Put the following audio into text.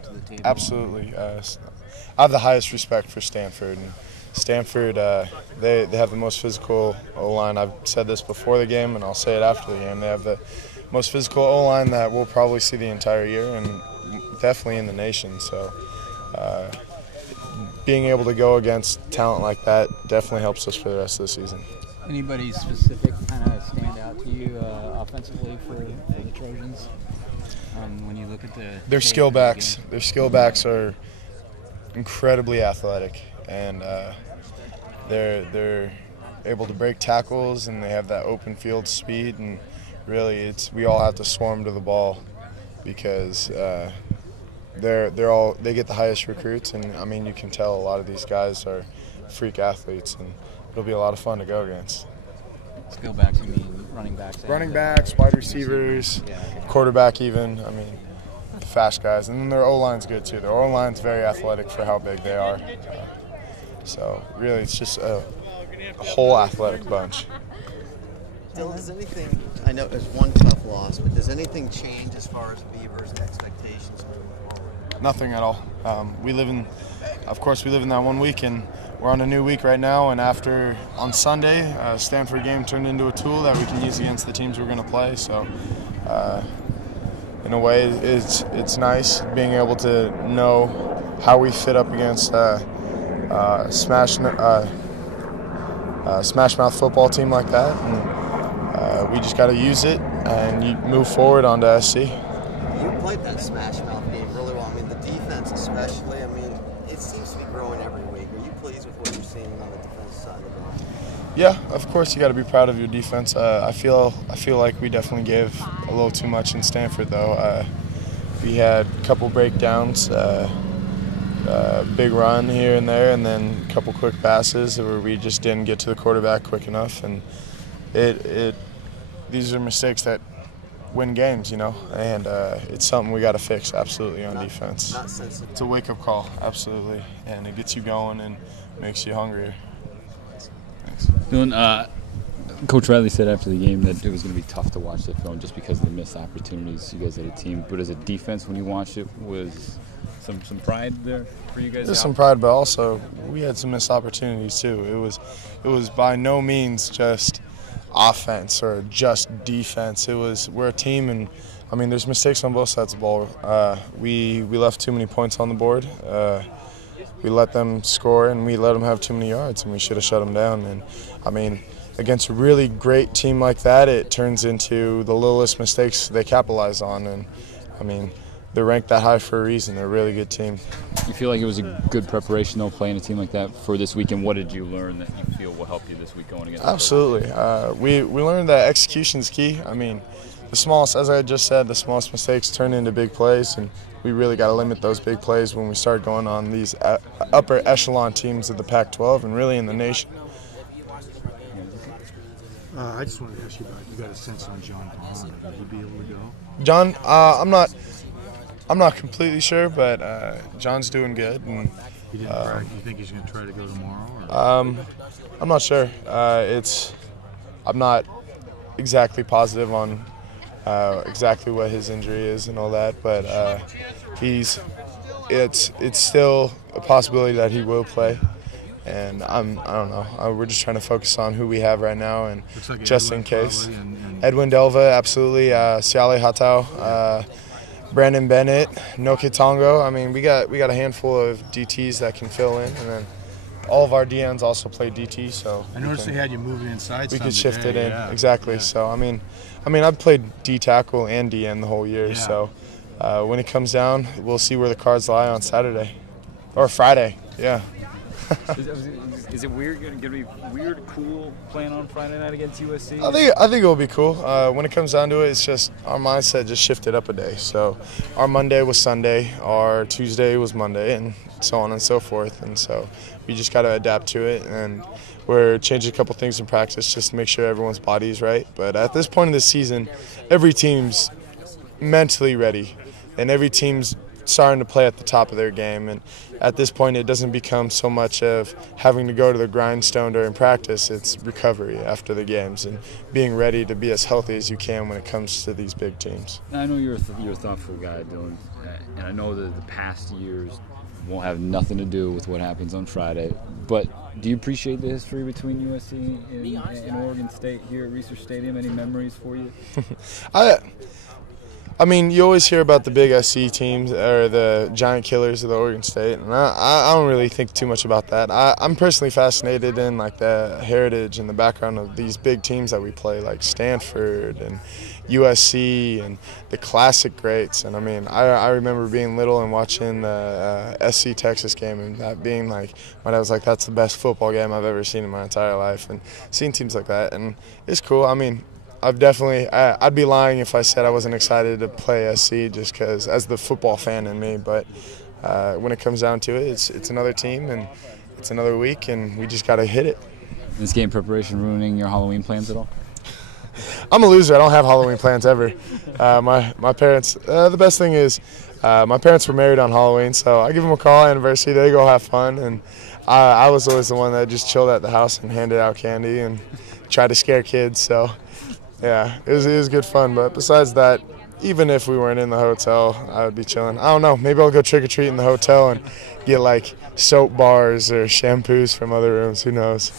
brought to the table? Absolutely. I have the highest respect for Stanford. And Stanford, they have the most physical O-line. I've said this before the game, and I'll say it after the game. They have the most physical O-line that we'll probably see the entire year, and definitely in the nation. So being able to go against talent like that definitely helps us for the rest of the season. Anybody specific kind of stand out to you offensively for the Trojans when you look at their skill backs? Their skill backs are incredibly athletic, and they're able to break tackles, and they have that open field speed. And really, we all have to swarm to the ball because they get the highest recruits, and I mean you can tell a lot of these guys are freak athletes, and it'll be a lot of fun to go against. Skill backs, you mean running backs? Running backs, wide receivers, quarterback even. I mean, the fast guys, and then their O-line's good too. Their O-line's very athletic for how big they are. So really, it's just a whole athletic bunch. Dylan, does anything? I know it's one tough loss, but does anything change as far as Beavers and expectations moving forward? Nothing at all. Of course, we live in that 1 week, and we're on a new week right now. And on Sunday, Stanford game turned into a tool that we can use against the teams we're going to play. So, in a way, it's nice being able to know how we fit up against smash mouth football team like that, and we just got to use it and you move forward onto SC. You played that smash mouth game really well. I mean, the defense especially. I mean, it seems to be growing every week. Are you pleased with what you're seeing on the defensive side of the ball? Yeah, of course you got to be proud of your defense. I feel like we definitely gave a little too much in Stanford though. We had a couple breakdowns, big run here and there, and then a couple quick passes where we just didn't get to the quarterback quick enough, and these are mistakes that win games, and it's something we got to fix absolutely on defense. It's a wake-up call, absolutely, and it gets you going and makes you hungrier. Thanks. Dylan, Coach Riley said after the game that it was going to be tough to watch the film just because of the missed opportunities you guys had a team. But as a defense, when you watched it, was some pride there for you guys? There's some pride, but also we had some missed opportunities too. It was by no means just offense or just defense. We're a team, and I mean there's mistakes on both sides of the ball. We left too many points on the board. We let them score, and we let them have too many yards, and we should have shut them down. And I mean, against a really great team like that, it turns into the littlest mistakes they capitalize on. And I mean, they're ranked that high for a reason. They're a really good team. You feel like it was a good preparation, though, playing a team like that for this week, and what did you learn that you feel will help you this week going against? Absolutely. We learned that execution is key. I mean, as I just said, the smallest mistakes turn into big plays, and we really got to limit those big plays when we start going on these upper echelon teams of the Pac-12 and really in the nation. I just wanted to ask you about, you got a sense on John Bond. Would he be able to go? John, I'm not completely sure, but John's doing good. And you think he's going to try to go tomorrow? Or? I'm not sure. I'm not exactly positive on exactly what his injury is and all that, but it's still a possibility that he will play. And I don't know. We're just trying to focus on who we have right now, and like just in case. Edwin Delva, absolutely. Siale Hatau, Brandon Bennett, Noki Tongo. I mean, we got a handful of DTs that can fill in, and then all of our DNs also play DT. So I noticed they had you moving inside. We could shift it in, yeah. exactly. Yeah. So I mean, I've played D tackle and DN the whole year. Yeah. So when it comes down, we'll see where the cards lie on Saturday or Friday. Yeah. Is it weird? Going to be weird, cool playing on Friday night against USC? I think it will be cool. When it comes down to it, it's just our mindset just shifted up a day. So our Monday was Sunday, our Tuesday was Monday, and so on and so forth. And so we just got to adapt to it. And we're changing a couple things in practice just to make sure everyone's body is right. But at this point in the season, every team's mentally ready, and every team's starting to play at the top of their game, and at this point it doesn't become so much of having to go to the grindstone during practice. It's recovery after the games and being ready to be as healthy as you can when it comes to these big teams. I know you're a thoughtful guy, Dylan, and I know that the past years won't have nothing to do with what happens on Friday, but do you appreciate the history between USC and Oregon State here at Research Stadium? Any memories for you? I mean, you always hear about the big SC teams or the giant killers of the Oregon State, and I don't really think too much about that. I'm personally fascinated in like the heritage and the background of these big teams that we play, like Stanford and USC and the classic greats. And I mean, I remember being little and watching the SC Texas game, and that being like, my dad was like, that's the best football game I've ever seen in my entire life, and seeing teams like that, and it's cool. I mean, I'd be lying if I said I wasn't excited to play SC just because, as the football fan in me. But when it comes down to it, it's another team and it's another week, and we just got to hit it. Is game preparation ruining your Halloween plans at all? I'm a loser. I don't have Halloween plans ever. My parents. The best thing is, my parents were married on Halloween, so I give them a call anniversary. They go have fun, and I was always the one that just chilled at the house and handed out candy and tried to scare kids. So. Yeah, it was good fun, but besides that, even if we weren't in the hotel, I would be chilling. I don't know, maybe I'll go trick-or-treat in the hotel and get like soap bars or shampoos from other rooms, who knows.